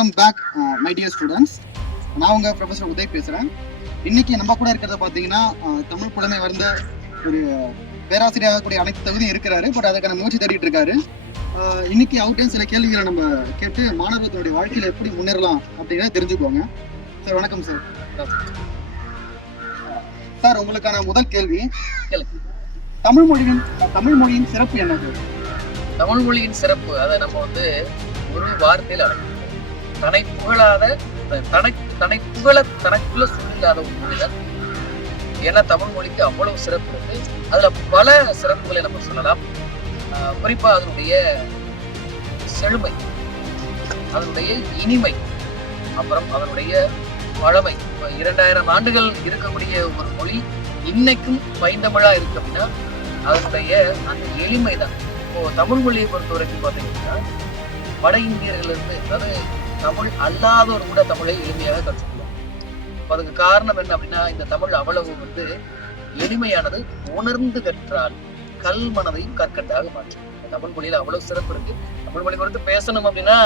I'm back, my dear students. நான் உங்க professor Uday பேசுறேன். இன்னைக்கு நம்ம கூட இருக்கிறத பார்த்தீங்கன்னா தமிழ் புலமை வந்த ஒரு பேராசிரியராக கூடிய அனைத்து தகுதியும் இருக்கிறாரு. பட் அதுக்கான முயற்சி தேடிட்டு இருக்காரு. இன்னைக்கு அவர்கிட்ட சில கேள்விகளை நம்ம கேட்டு மாணவர்களுடைய வாழ்க்கையில எப்படி முன்னேறலாம் அப்படிங்கிறத தெரிஞ்சுக்குவாங்க. சார் வணக்கம் சார். சார் உங்களுக்கான முதல் கேள்வி, தமிழ் மொழியின் சிறப்பு என்ன சார்? தமிழ் மொழியின் சிறப்பு அதை நம்ம ஒரு வார்த்தையில் அடக்கும். தன்னை புகழ தனக்குள்ள சொல்லில்லாத ஒரு மொழிதான். ஏன்னா தமிழ் மொழிக்கு அவ்வளவு சிறப்பு இருக்கு. அதுல பல சிறப்புகளை நம்ம சொல்லலாம். குறிப்பா அதனுடைய செழுமை, அதனுடைய இனிமை, அப்புறம் அதனுடைய பழமை. 2000 ஆண்டுகள் இருக்கக்கூடிய ஒரு மொழி இன்னைக்கும் பைந்தமிழா இருக்கு அப்படின்னா அதனுடைய அந்த எளிமை தான். இப்போ தமிழ் மொழியை பொறுத்த வரைக்கும் பார்த்தீங்கன்னா வட இந்தியர்கள் இருந்து, அதாவது தமிழ் அல்லாதவர் கூட தமிழை எளிமையாக கற்றுக்கொள்ளும். அதுக்கு காரணம் என்ன அப்படின்னா, இந்த தமிழ் அவ்வளவு எளிமையானது. உணர்ந்து கற்றால் கல் மனதையும் கற்கட்டாக மாற்றும். தமிழ் மொழியில அவ்வளவு சிறப்பு இருக்கு. தமிழ் மொழி குறித்து பேசணும் அப்படின்னா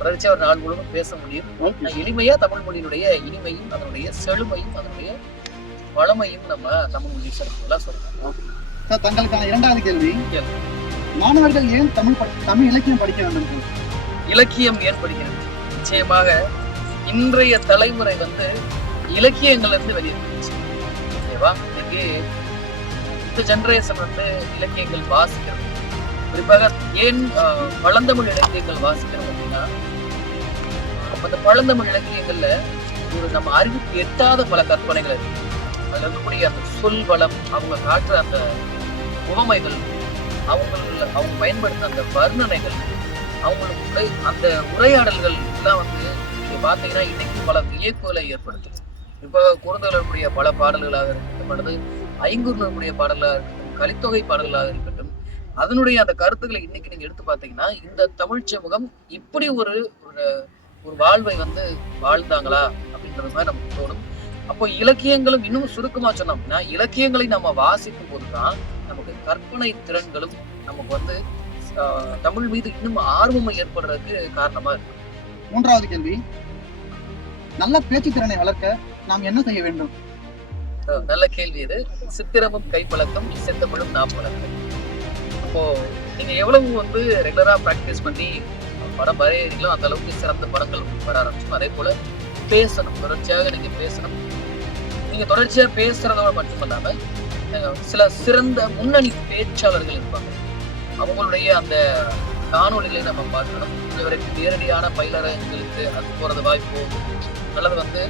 தொடர்ச்சியா ஒரு நாள் முழுவதும் பேச முடியும். எளிமையா தமிழ் மொழியினுடைய இனிமையும் அதனுடைய செழுமையும் அதனுடைய வளமையும் நம்ம தமிழ் மொழி சிறப்புலாம் சொல்லலாம். தங்களுக்கான இரண்டாவது கேள்வி, மாணவர்கள் ஏன் தமிழ் இலக்கியம் படிக்க வேண்டும்? இலக்கியம் ஏன் படிக்கிறது? நிச்சயமாக இன்றைய தலைமுறை இலக்கியங்கள்ல இருந்து வெளியேறிச்சு. ஓகேவா? இன்னைக்கு இந்த ஜெனரேஷன் இலக்கியங்கள் வாசிக்கிறது. குறிப்பாக ஏன் பழந்தமிழ் இலக்கியங்கள் வாசிக்கிறது அப்படின்னா, அந்த பழந்தமிழ் இலக்கியங்கள்ல நம்ம அறிவுக்கு எட்டாத பல கற்பனைகள் இருக்கு. அதுல இருக்கக்கூடிய அந்த சொல் வளம், அவங்க காட்டுற அந்த உவமைகள், அவங்க பயன்படுத்த அந்த வர்ணனைகள், அவங்களுக்கு அந்த உரையாடல்கள் எல்லாம் நீங்க பாத்தீங்கன்னா இன்னைக்கு பல வியப்புகளை ஏற்படுத்துது. இப்ப குறுந்தொடர்புடைய பல பாடல்களாக இருக்கட்டும், அல்லது ஐங்குறுநூறுடைய பாடல்களாக இருக்கட்டும், கலித்தொகை பாடல்களாக இருக்கட்டும், அதனுடைய அந்த கருத்துக்களை இன்னைக்கு நீங்க எடுத்து பாத்தீங்கன்னா இந்த தமிழ் சமூகம் இப்படி ஒரு வாழ்வை வாழ்ந்தாங்களா அப்படின்றது மாதிரி நமக்கு தோணும். அப்போ இலக்கியங்களும் இன்னும் சுருக்கமா சொன்னோம் அப்படின்னா, இலக்கியங்களை நம்ம வாசிக்கும் போதுதான் நமக்கு கற்பனை திறன்களும் நமக்கு தமிழ் மீது இன்னும் ஆர்வம் ஏற்படுறதுக்கு காரணமா இருக்கு. மூன்றாவது கேள்வி, நல்ல பேச்சு திறனை வளர்க்க நாம் என்ன செய்ய வேண்டும்? நல்ல கேள்வி இது. சித்திரமும் கைப்பழக்கம், செந்தமிழும் நாப்பழக்கம். அப்போ நீங்க எவ்வளவு ரெகுலரா பிராக்டிஸ் பண்ணி படம் வரையறீங்களோ அந்த அளவுக்கு சிறந்த படங்கள் வர ஆரம்பிச்சும். அதே போல பேசணும், தொடர்ச்சியாக நீங்க பேசணும். நீங்க தொடர்ச்சியா பேசுறதோட மட்டுமல்லாம சில சிறந்த முன்னணி பேச்சாளர்கள் இருப்பாங்க. அவங்களுடைய அந்த காணொலிகளை நம்ம பார்க்கணும். இதுவரைக்கும் நேரடியான பயிலரங்களுக்கு அது போறது வாய்ப்போ, அல்லது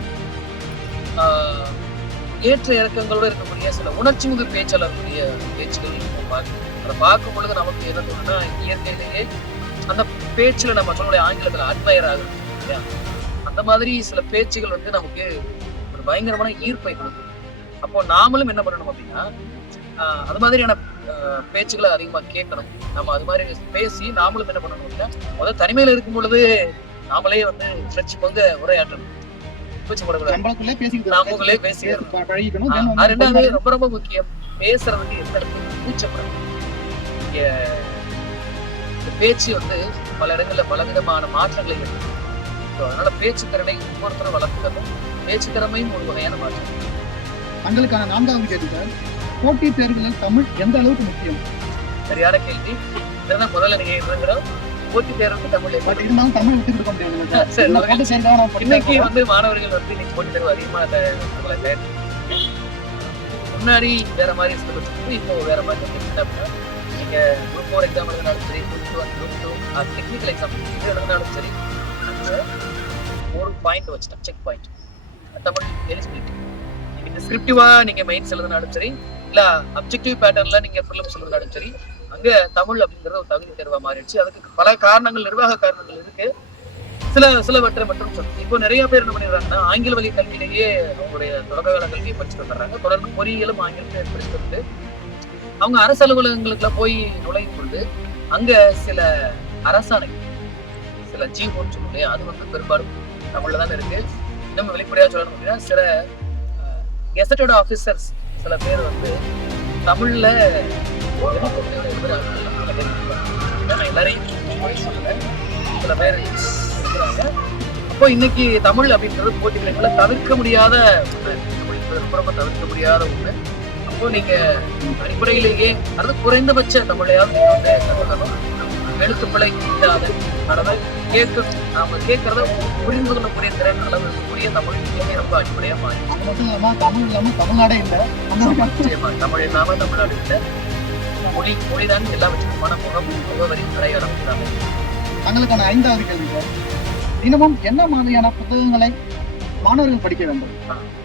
ஏற்ற இறக்கங்களோடு இருக்கக்கூடிய சில உணர்ச்சி மிகு பேச்சாளர்களுடைய பேச்சுகள் நம்ம பார்க்கணும். அதை பார்க்கும் பொழுது நமக்கு என்ன தோணுன்னா, இயற்கையிலேயே அந்த பேச்சுல நம்ம சொல்லுடைய ஆங்கிலத்துல அட்மையர் ஆகுது இல்லையா, அந்த மாதிரி சில பேச்சுகள் நமக்கு ஒரு பயங்கரமான ஈர்ப்பை கொடுக்கும். அப்போ நாமளும் என்ன பண்ணணும் அப்படின்னா, அது மாதிரியான பேச்சுக்களை அதிகமா கேட்கணும். நம்ம அது மாதிரி பேசி நாமளும் என்ன பண்ணணும் அப்படின்னா, முதல் தனிமையில இருக்கும் பொழுது நாமளே உணர்ச்சி பங்க உரையாற்றணும். நாமளே பேசிக்கணும். ரெண்டாவது ரொம்ப ரொம்ப முக்கியம், பேசுறதுக்கு எந்த இடத்துல கூச்சப்படணும். பேச்சு பல இடங்கள்ல பலவிதமான மாற்றங்களை ஏற்படும். அதனால பேச்சு திறனை ஒவ்வொருத்தரும் வளர்த்துக்கணும். பேச்சு திறமையும் ஒரு வகையான மாற்றம். தங்களுக்கான நான்காவது கேள்வி, போட்டி தேர்வுகளில் தமிழ் எந்த அளவுக்கு முக்கியம்? சரியான கேள்வி. இதெல்லாம் முதல்ல நீங்க இருக்கிறோம். போட்டி தேர்வுக்கு தமிழ் இருந்தாலும் தமிழ் விட்டு கொடுக்க முடியாது. இன்னைக்கு மாணவர்கள் இன்னைக்கு போட்டி தேர்வு அதிகமாக முன்னாடி வேற மாதிரி இப்போ வேற மாதிரி அப்படின்னா, நீங்க குரூப் 4 எக்ஸாம் எழுதினாலும் சரி, குரூப் 2 டெக்னிக்கல் எக்ஸாம் எழுதினாலும் சரி, ஒரு பாயிண்ட் வச்சுட்டேன், செக் பாயிண்ட். தமிழ் எலிஜிபிலிட்டி. நீங்க டிஸ்கிரிப்டிவா நீங்க மெயின்ஸ் எழுதினாலும் சரி, இல்ல அப்ஜெக்டிவ் பேட்டர்ன்ல நீங்க ப்ரிலிம்ஸ் எழுதினாலும் சரி, அங்க தமிழ் அப்படிங்கறது ஒரு தகுதி தேர்வா மாறிடுச்சு. அதுக்கு பல காரணங்கள், நிர்வாக காரணங்கள் இருக்கு. சிலவற்றை மட்டும் சொல்லுங்க. இப்போ நிறைய பேர் என்ன பண்ணிடுறாங்கன்னா, ஆங்கில வழி கல்வியிலேயே அவங்களுடைய தொடக்க கல்வியை படிச்சுட்டு வர்றாங்க. தொடர்ந்து பொறியியலும் ஆங்கிலத்தை படிச்சுட்டு அவங்க அரசு அலுவலகங்களுக்குள்ள போய் நுழையும் பொழுது அங்க சில அரசாணை, சில ஜீவோன்னு சொல்லுவோம், அது பெரும்பாலும் தமிழ்ல தானே இருக்கு. நம்ம வெளிப்படையா சொல்லணும் அப்படின்னா, சில கெசட்டட் ஆபீசர்ஸ் சில பேர் தமிழ்ல எல்லாரையும் சில பேர் இருக்கிறாங்க. அப்போ இன்னைக்கு தமிழ் அப்படின்றது போட்டிகளை தவிர்க்க முடியாத ஒண்ணு. ரொம்ப தவிர்க்க முடியாத ஒண்ணு. அப்போ நீங்க அடிப்படையிலேயே அது குறைந்தபட்ச தமிழையாவது நீங்க வந்து கற்றுக்கணும். எழுத்துப்பிழை இல்லாத அதாவது நாம கேட்கறத புரிந்து கொள்ளக்கூடிய திறன் அளவு இருக்கக்கூடிய தமிழ் இன்னைக்கு ரொம்ப அடிப்படையா மாறி. அது மட்டும் இல்லாம தமிழ் இல்லாம தமிழ்நாடே இல்லை. நிச்சயமா தமிழ் இல்லாம தமிழ்நாடு இல்லை. மொழிதான் எல்லாவற்றுக்குமான முகவரி அடையாளம். தங்களுக்கான 5வது கேள்வி சார். தினமும் என்ன மாதிரியான புத்தகங்களை மாணவர்கள் படிக்க வேண்டும்?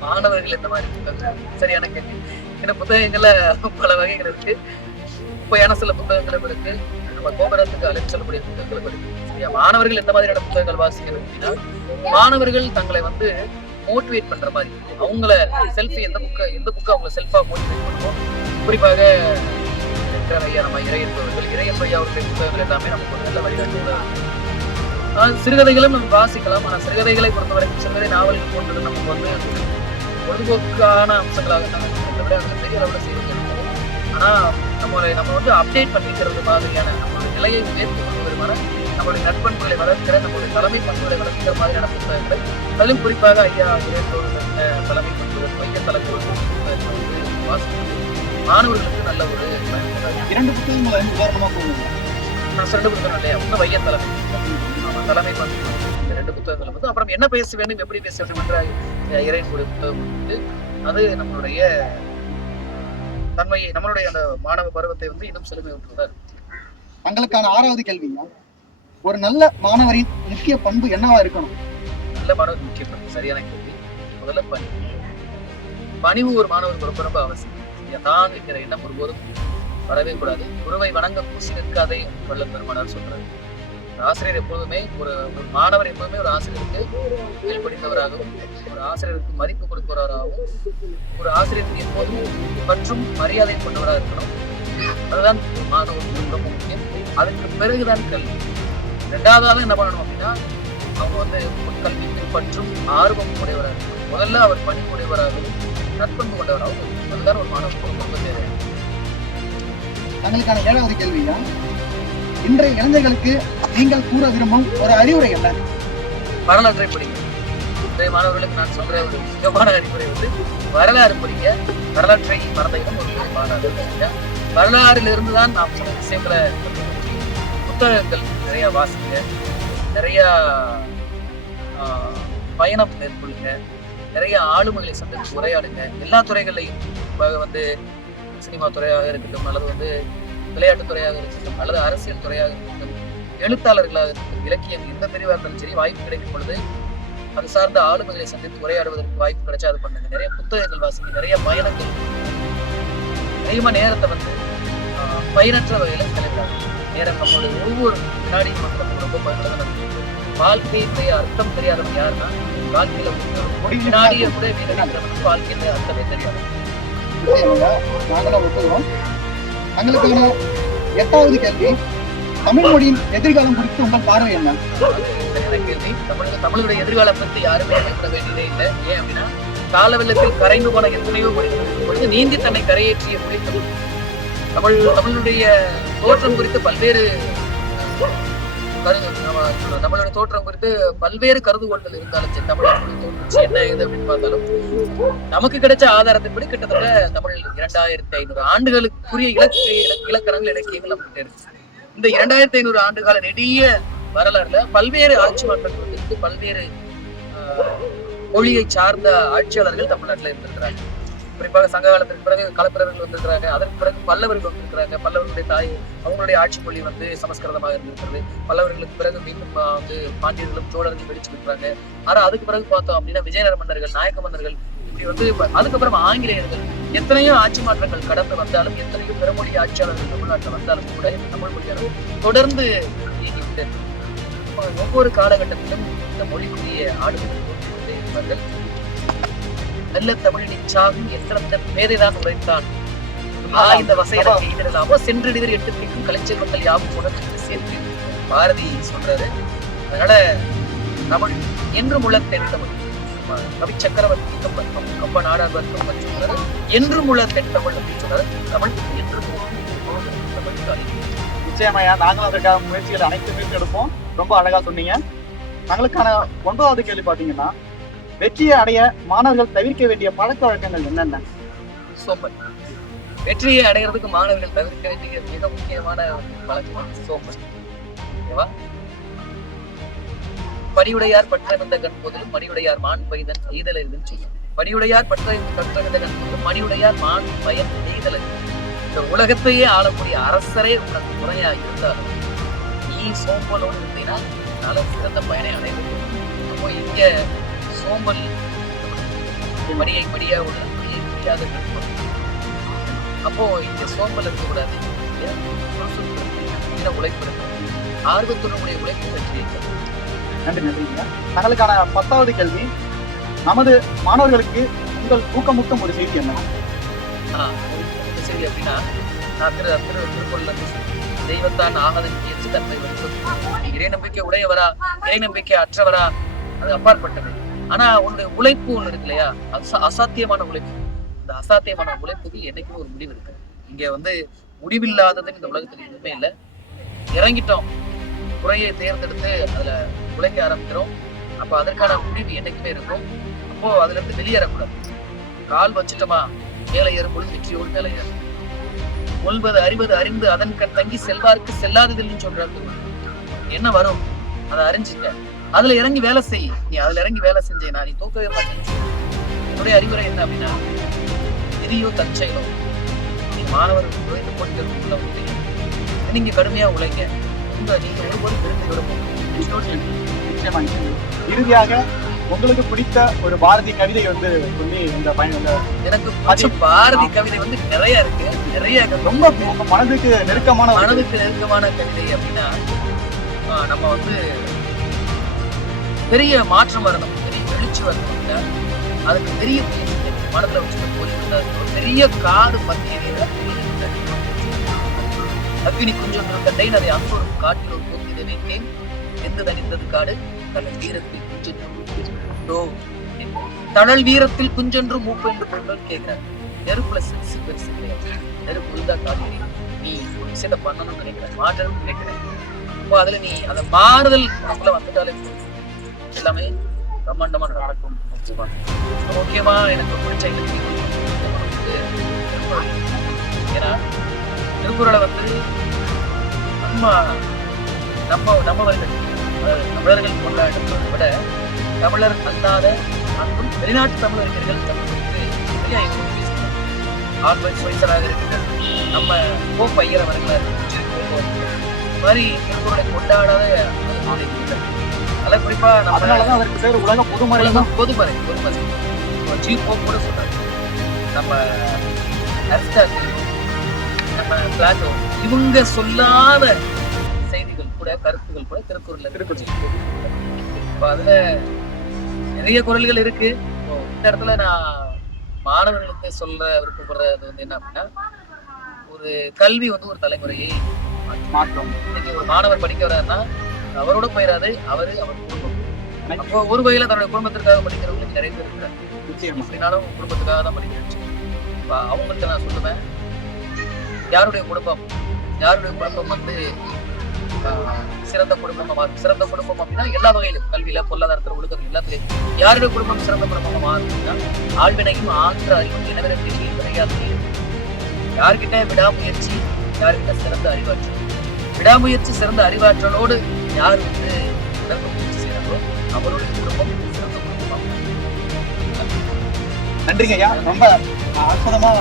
மாணவர்கள் எந்த மாதிரி புத்தகங்கள்? சரியான கேள்வி. ஏன்னா புத்தகங்கள்ல பல வகைகள் இருக்கு. குப்பையான சில புத்தகங்களும் இருக்கு. நம்ம கோபுரத்துக்கு அழைத்து செல்லக்கூடிய புத்தகங்களும் இருக்கு. சரியா? மாணவர்கள் எந்த மாதிரியான புத்தகங்கள் வாசிக்கணும் அப்படின்னா, மாணவர்கள் தங்களை வந்து மோட்டிவேட் பண்ற மாதிரி அவங்கள செல்ஃபி எந்த புக்கு அவங்களை செல்ஃபா மோட்டிவேட் பண்ணுவோம். குறிப்பாக நம்ம இறையன் பையா அவர்களுடைய புத்தகங்கள் எல்லாமே நமக்கு ஒரு நல்ல வழிகாட்டுதல். சிறுகதைகளும் நம்ம வாசிக்கலாம். ஆனால் சிறுகதைகளை பொறுத்தவரைக்கும் சிறுகதை நாவல்கள் போன்றது நமக்கு வந்து பொழுதுபோக்கான அம்சங்களாக பெரிய அளவில் செய்வது. ஆனா நம்ம வந்து அப்டேட் பண்ணிக்கிறது மாதிரியான நம்மளுடைய நிலையை உயர்த்தி கொள்வதற்கான நம்மளுடைய நற்பண்புகளை வளர்க்கிற நம்மளுடைய தலைமை பண்புகளை வளர்க்கிற மாதிரியான புத்தகங்கள், அதிலும் குறிப்பாக ஐயா தலைமை பண்புகள் மைய தலைப்புகள் வாசிப்பது மாணவர்களுக்கு நல்ல ஒரு 2 புத்தகங்களை உதாரணமா போடுங்க. 2 புத்தகம் இல்லையா? ஒன்று வைய தலைமை பண்பு, இந்த 2 புத்தகங்கள் வந்து அப்புறம் என்ன பேச வேண்டும் எப்படி பேச வேண்டும் என்ற இறைவனுடைய புத்தகம் வந்து அது நம்மளுடைய தன்மையை நம்மளுடைய அந்த மாணவ பருவத்தை வந்து இன்னும் செழுமை விட்டுருந்தார். தங்களுக்கான 6வது கேள்விங்க. ஒரு நல்ல மாணவரின் முக்கிய பண்பு என்னவா இருக்கணும்? நல்ல மாணவர் முக்கிய பண்பு சரியான கேள்வி. முதல்ல பணிவு ஒரு மாணவருக்கு ரொம்ப ரொம்ப அவசியம். தான் என்கிற எண்ணம் ஒருபோதும் வரவே கூடாது. குருவை வணங்க பூசி நிற்காதே வள்ளல் பெருமானார் சொல்றாரு. ஆசிரியர் எப்போதுமே ஒரு மாணவர் எப்போதுமே ஒரு ஆசிரியருக்கு மேல்படித்தவராகவும் ஒரு ஆசிரியருக்கு மதிப்பு கொடுப்பவராகவும் ஒரு ஆசிரியருக்கு எப்போதும் மற்றும் மரியாதை கொண்டவராக இருக்கணும். அதுதான் மாணவர்களுக்கு ரொம்ப முக்கியம். அதுக்கு பிறகுதான் கல்வி. 2வதாக என்ன பண்ணணும் அப்படின்னா அவங்க வந்து கல்விக்கு பற்றும் ஆர்வம் உடையவராக இருக்கணும். முதல்ல அவர் பணி உடையவராகவும் நற்பண்பு கொண்டவராகவும் அதுதான் ஒரு மாணவர்களுக்கு ரொம்ப தேவை. தங்களுக்கான 7வது கேள்வியா, இன்றைய இளைஞர்களுக்கு நீங்கள் கூற விரும்பும் ஒரு அறிவுரை என்ன? வரலாற்றை படிங்க. இன்றைய மாணவர்களுக்கு நான் சொல்ற ஒரு முக்கியமான அறிவுரை வந்து வரலாறு படிங்க. வரலாற்றை மறந்தும் ஒரு மாணவர் வரலாறுல இருந்துதான் நாம் சில விஷயங்களை புத்தகங்கள் நிறைய வாசிங்க, நிறைய பயணம் மேற்கொள்ளுங்க, நிறைய ஆளுமைகளை சந்தித்து உரையாடுங்க. எல்லா துறைகள்லையும் வந்து சினிமா துறையாக இருக்கட்டும் அல்லது வந்து விளையாட்டுத் துறையாக இருக்கட்டும் அல்லது அரசியல் துறையாக இருக்கட்டும் எழுத்தாளர்களாக இருக்கட்டும் இலக்கியம் எந்த பிரிவாக இருந்தாலும் சரி வாய்ப்பு கிடைக்கும் பொழுது அது சார்ந்த ஆளுமைகளை சந்தித்து உரையாடுவதற்கு வாய்ப்பு கிடைச்சா அது பண்ணுங்க. நிறைய புத்தகங்கள் வாசிங்க, நிறைய பயணங்கள், அதிகமா நேரத்தை வந்து பயனற்ற வகையில செலவிடாது. நேரம் நம்மளுடைய ஒவ்வொரு வினாடியும் மக்களுக்கு ரொம்ப பயனுள்ளதாக வாழ்க்கையினுடைய அர்த்தம் தெரியாதவங்க யாருன்னா வாழ்க்கையில ஒரு வினாடியை கூட வீணடிக்கிறவனுக்கு வாழ்க்கையில அர்த்தமே தெரியாது. நாங்களும் ஒப்புகிறோம். தங்களுக்கான 8வது கேள்வி, தமிழ் மொழியின் எதிர்காலம் குறித்து உங்கள் பார்வை என்ன? சரியான கேள்வி. தமிழுடைய எதிர்காலம் பற்றி யாருமே பயப்பட வேண்டியதே இல்லை. ஏன் அப்படின்னா கால வெள்ளத்தில் கரைந்து போன எத்தனையோ மொழிகள் நீந்தி தன்னை கரையேற்றிய மொழி தமிழ். தமிழுடைய தோற்றம் குறித்து பல்வேறு நம்மளுடைய தோற்றம் குறித்து பல்வேறு கருதுகோள்கள் இருந்தாலும் சரி, தமிழ் தோற்றம் என்ன ஏது அப்படின்னு பார்த்தாலும் நமக்கு கிடைச்ச ஆதாரத்தின்படி கிட்டத்தட்ட தமிழ் 2500 ஆண்டுகளுக்குரிய இலக்கணங்கள் இலக்கியங்கள் நம்மகிட்ட இருக்கு. இந்த 2500 ஆண்டுகால நெடிய வரலாறுல பல்வேறு ஆட்சி மாற்றங்கள் வந்திருக்கு. பல்வேறு மொழியை சார்ந்த ஆட்சியாளர்கள் தமிழ்நாட்டில் இருந்திருக்கிறாங்க. குறிப்பாக சங்க காலத்திற்கு பிறகு களப்பிரர்கள் வந்திருக்கிறாங்க. அதற்கு பிறகு பல்லவர்கள் வந்திருக்கிறாங்க. பல்லவர்களுடைய தாய் அவங்களுடைய ஆட்சி மொழி வந்து சமஸ்கிருதமாக இருந்திருக்கிறது. பல்லவர்களுக்கு பிறகு மீண்டும் வந்து பாண்டியர்களும் சோழர்களும் வெடிச்சிருக்கிறாங்க. ஆனா அதுக்கு பிறகு பார்த்தோம் அப்படின்னா விஜயநகர மன்னர்கள், நாயக்க மன்னர்கள், இப்படி வந்து அதுக்கப்புறம் ஆங்கிலேயர்கள் எத்தனையோ ஆட்சி மாற்றங்கள் கடந்து வந்தாலும் எத்தனையோ பிறமொழி ஆட்சியாளர்கள் தமிழ்நாட்டில் வந்தாலும் கூட இந்த தமிழ் மொழியாளர் தொடர்ந்து இயங்கிவிட்டு ஒவ்வொரு காலகட்டத்திலும் இந்த மொழிக்குரிய ஆளுநர்கள் கொண்டே இருப்பார்கள். நல்ல தமிழின் சாகும் எத்தனை பேரைதான் உரைத்தான் இந்த வசையெல்லாம் எய்திடலாமோ சென்றடிதர் 8 பிடிக்கும் கலைச்செல்வங்கள் யாவும் உணர்ந்து சேர்த்து பாரதி சொல்றாரு. அதனால தமிழ் என்று முழத்தென் தமிழ் கவி சக்கரவர்த்தி கம்ப நாடார் வர்க்கம் சொல்றாரு. என்று முழத்தென் தமிழ் அப்படின்னு சொல்றாரு. தமிழ் என்று நிச்சயமாயா நாங்களும் அதற்கான முயற்சிகள் அனைத்துமே எடுப்போம். ரொம்ப அழகா சொன்னீங்க. தங்களுக்கான 9வது கேள்வி பாத்தீங்கன்னா, வெற்றியை அடைய மாணவர்கள் தவிர்க்க வேண்டிய பழக்க வழக்கங்கள் என்னென்ன? சோம்பல். வெற்றியை அடைகிறதுக்கு மாணவர்கள் தவிர்க்க வேண்டிய மிக முக்கியமான பழக்கம் சோம்பல். ஓகேவா? படியுடையார் பற்றறிந்த கண் போதிலும் மணியுடையார் மான் பைதன் எய்தல் அறிதுன்னு சொல்லுவோம். படியுடையார் பற்றறிந்த கண் போதிலும் மணியுடையார் மான் பயன் எய்தல் அறிது. இந்த உலகத்தையே ஆளக்கூடிய அரசரே உனக்கு முறையா இருந்தாலும் நீ சோம்பலோடு இருந்தீங்கன்னா நல்ல சிறந்த பயனை அடைய முடியும். அப்போ இங்க சோம்பல் படியா உள்ள முடியாத கற்பனை. அப்போ இங்க சோம்பல் இருக்கக்கூடாது, உழைப்பு இருக்கும், ஆர்வத்துடைய உழைப்பு வெற்றி. நன்றி நன்றிங்க. தங்களுக்கான 10வது கேள்வி, நமது மாணவர்களுக்கு உங்கள் ஊக்கமூட்டும் ஒரு செய்தி என்ன? செய்தி அப்படின்னா, நான் திருக்குறள்ல தெய்வத்தான் ஆகாதன் முயற்சி தன்மை வெளிப்படுத்தும். இறை நம்பிக்கை உடையவரா இறை நம்பிக்கை அற்றவரா அது அப்பாற்பட்டது. ஆனா உன்னுடைய உழைப்பு ஒண்ணு இருக்கு இல்லையா, அசாத்தியமான உழைப்பு. இந்த அசாத்தியமான உழைப்புக்கு என்னைக்குமே ஒரு முடிவு இருக்கு. இங்க வந்து முடிவில்லாததுன்னு இந்த உலகத்துல எதுவுமே இல்லை. இறங்கிட்டோம், குறையை தேர்ந்தெடுத்து அதுல உழைக்க ஆரம்பிக்கிறோம். அப்ப அதற்கான முடிவு என்னைக்குமே இருக்கும். அப்போ அதுல இருந்து வெளியேறக்கூடாது. கால் வச்சுட்டோமா மேலே ஏறும் பொழுது வெற்றியோடு மேலே ஏறும். கொள்வது அறிவது அறிந்து அதன் கண் தங்கி செல்வாருக்கு செல்லாததில்லைன்னு சொல்றாரு. என்ன வரும் அதை அறிஞ்சுக்க, அதுல இறங்கி வேலை செய். நீ அதுல இறங்கி வேலை செஞ்சேனா நீ தூக்கவே மாட்டேன்னு. என்னுடைய அறிவுரை என்ன அப்படின்னா, எரியோ தற்செயலோ நீ மாணவர்கள் இந்த போட்டிகளுக்குள்ள வந்து நீங்க கடுமையா உழைங்க. நீங்க ஒருபோது விருது விட. இறுதியாக உங்களுக்கு பிடித்த ஒரு பாரதி கவிதை வந்து சொல்லி இந்த பயணம். எனக்கு பாரதி கவிதை வந்து நிறைய இருக்கு. நிறைய ரொம்ப மனதுக்கு நெருக்கமான கவிதை அப்படின்னா, நம்ம வந்து பெரிய மாற்றம் வரணும், பெரிய எழுச்சி வரணும். அதுக்கு பெரிய மனதில் வச்சுட்டு போய் பெரிய காடு பத்திய அக்னி குஞ்சொன்று கண்டை அதை அங்கொரு காட்டில் ஒரு போக்கிதை வைத்தேன். எந்த தனித்தது காடு தனது வீரத்தில் குஞ்சென்று தணல் வீரத்தில் குஞ்சென்று மூப்பு என்று கொண்டு கேட்கிறார். நெருப்புல சிறுசு பெருசு கிடையாது. நெருப்பு உழுதா காடு. நீ ஒரு விஷயத்த பண்ணணும்னு நினைக்கிற, மாற்றணும்னு நினைக்கிற. இப்போ அதுல நீ அந்த மாறுதல் நமக்குள்ள வந்துட்டாலே எல்லாமே பிரம்மாண்டமா நடக்கும். முக்கியமா எனக்கு பிடிச்ச திருக்குறள். ஏன்னா திருக்குறளை வந்து நம்மவர்கள் தமிழர்கள் கொண்டாடுறதை விட தமிழர் அல்லாத அன்றும் வெளிநாட்டு தமிழர்கள் தமிழ் நிறைய பேசுகிறாங்க. ஆல்பர்ட் ஸ்வைசராக இருக்கிற நம்ம கோப் ஐயர் அவர்கள் இந்த மாதிரி திருக்குறளை கொண்டாடாத அதை குறிப்பா அதனாலதான் அதற்கு பேர் உலக பொதுமறை. கூட சொல்றாரு. நம்ம அரிஸ்டாட்டில், நம்ம பிளாட்டோ இவங்க சொல்லாத செய்திகள் கூட, கருத்துகள் கூட திருக்குறள். அதுல நிறைய குறள்கள் இருக்கு. இந்த இடத்துல நான் மாணவர்களுக்கு சொல்ல விருப்பப்படுறது வந்து என்ன அப்படின்னா, ஒரு கல்வி வந்து ஒரு தலைமுறையை மாற்றம். இன்னைக்கு ஒரு மாணவர் படிக்க வர்றாருன்னா அவரோட போயிடாது, அவர் குடும்பம். அப்போ ஒரு வகையில தன்னுடைய குடும்பத்திற்காக படிக்கிறவங்களுக்கு நிறைய பேர் இருக்கிறாங்க. அப்படின்னாலும் குடும்பத்துக்காக தான் படிக்கிறேன். அவங்கள்ட்ட நான் சொல்லுவேன், யாருடைய குடும்பம் வந்து சிறந்த குடும்பமா மாறும். சிறந்த குடும்பம் அப்படின்னா எல்லா வகையிலும், கல்வியில, பொருளாதாரத்தில், ஒழுக்கத்தில், எல்லாத்திலையும் யாருடைய குடும்பம் சிறந்த குடும்பமா மாறும் அப்படின்னா, ஆழ்வினையும் ஆற்ற அறிவும் இனவரத்தையும் கிடையாது. யார்கிட்ட விடாமுயற்சி, யார்கிட்ட சிறந்த அறிவாற்றல். விடாமுயற்சி சிறந்த அறிவாற்றலோடு யார் வந்து முயற்சி செய்யறாங்களோ அவருடைய குடும்பம் சிறந்த குடும்பம். நன்றிங்க ஐயா, ரொம்ப அற்புதமா